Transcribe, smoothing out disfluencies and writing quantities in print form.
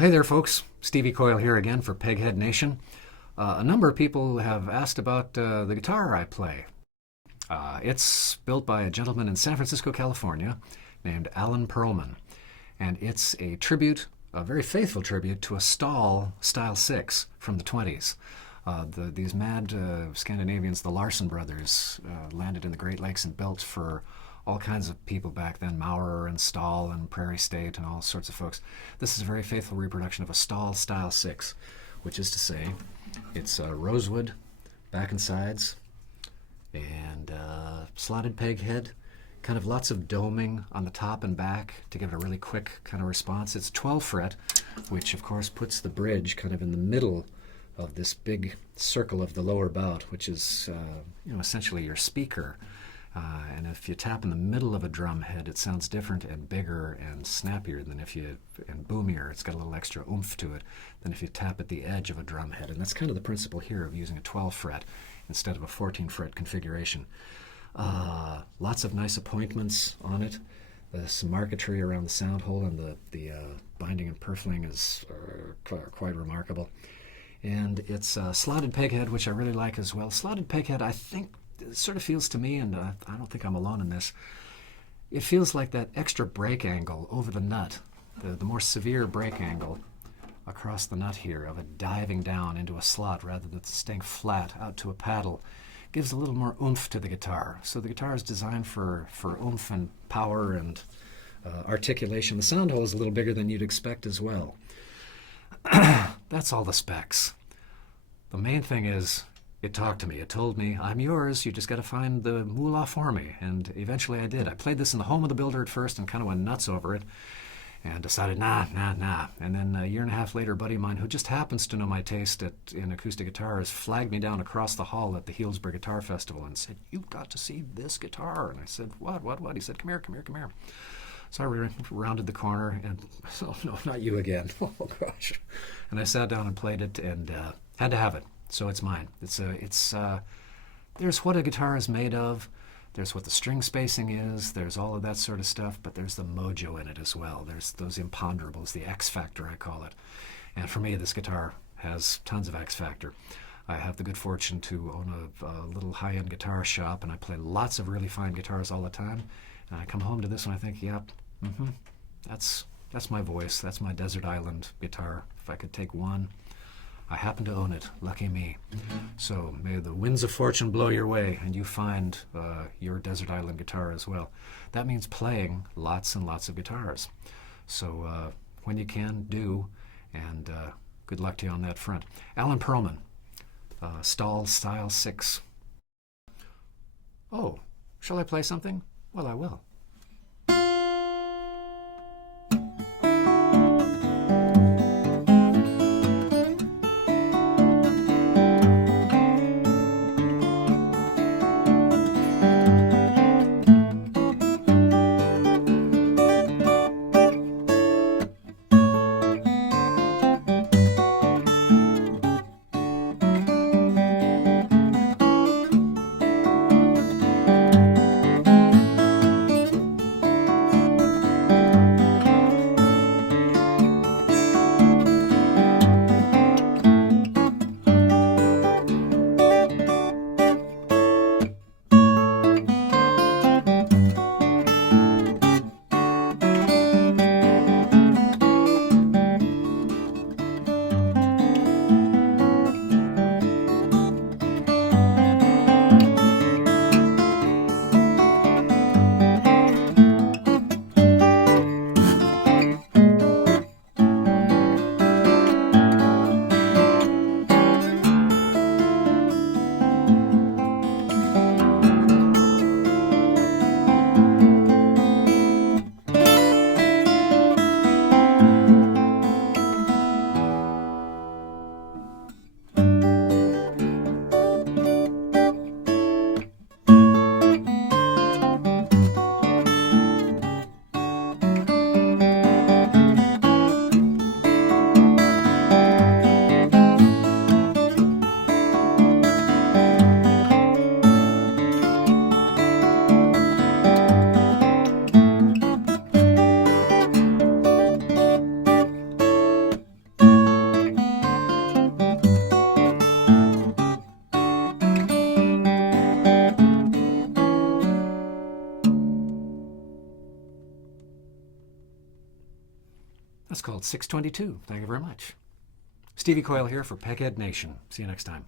Well, hey there, folks. Stevie Coyle here again for Peghead Nation. A number of people have asked about the guitar I play. It's built by a gentleman in San Francisco, California, named Alan Perlman. And it's a tribute, a very faithful tribute, to a Stahl Style 6 from the 20s. These mad Scandinavians, the Larson brothers, landed in the Great Lakes and built for all kinds of people back then, Maurer and Stahl and Prairie State and all sorts of folks. This is a very faithful reproduction of a Stahl Style 6, which is to say it's rosewood, back and sides, and slotted peg head, kind of lots of doming on the top and back to give it a really quick kind of response. It's 12 fret, which of course puts the bridge kind of in the middle of this big circle of the lower bout, which is essentially your speaker. And if you tap in the middle of a drum head, it sounds different and bigger and snappier than and boomier. It's got a little extra oomph to it than if you tap at the edge of a drum head. And that's kind of the principle here of using a 12 fret instead of a 14 fret configuration. Lots of nice appointments on it. Some marquetry around the sound hole, and the binding and purfling is quite remarkable. And it's slotted peg head, which I really like as well. Slotted peg head, I think, it sort of feels to me, and I don't think I'm alone in this, it feels like that extra break angle over the nut, the more severe break angle across the nut here of it diving down into a slot rather than staying flat out to a paddle, gives a little more oomph to the guitar. So the guitar is designed for oomph and power and articulation. The sound hole is a little bigger than you'd expect as well. That's all the specs. The main thing is, it talked to me. It told me, I'm yours, you just got to find the moolah for me. And eventually I did. I played this in the home of the builder at first and kind of went nuts over it and decided, nah. And then a year and a half later, a buddy of mine who just happens to know my taste in acoustic guitars flagged me down across the hall at the Healdsburg Guitar Festival and said, you've got to see this guitar. And I said, what? He said, come here. So I rounded the corner and, oh no, not you again. Oh gosh. And I sat down and played it and had to have it. So it's mine. There's what a guitar is made of. There's what the string spacing is. There's all of that sort of stuff. But there's the mojo in it as well. There's those imponderables, the X factor, I call it. And for me, this guitar has tons of X factor. I have the good fortune to own a little high-end guitar shop, and I play lots of really fine guitars all the time. And I come home to this and I think, yep, that's my voice. That's my desert island guitar. If I could take one, I happen to own it. Lucky me. So may the winds of fortune blow your way and you find your desert island guitar as well. That means playing lots and lots of guitars. So when you can, do, and good luck to you on that front. Alan Perlman, Stahl Style 6. Oh, shall I play something? Well, I will. That's called 622. Thank you very much. Stevie Coyle here for Peghead Nation. See you next time.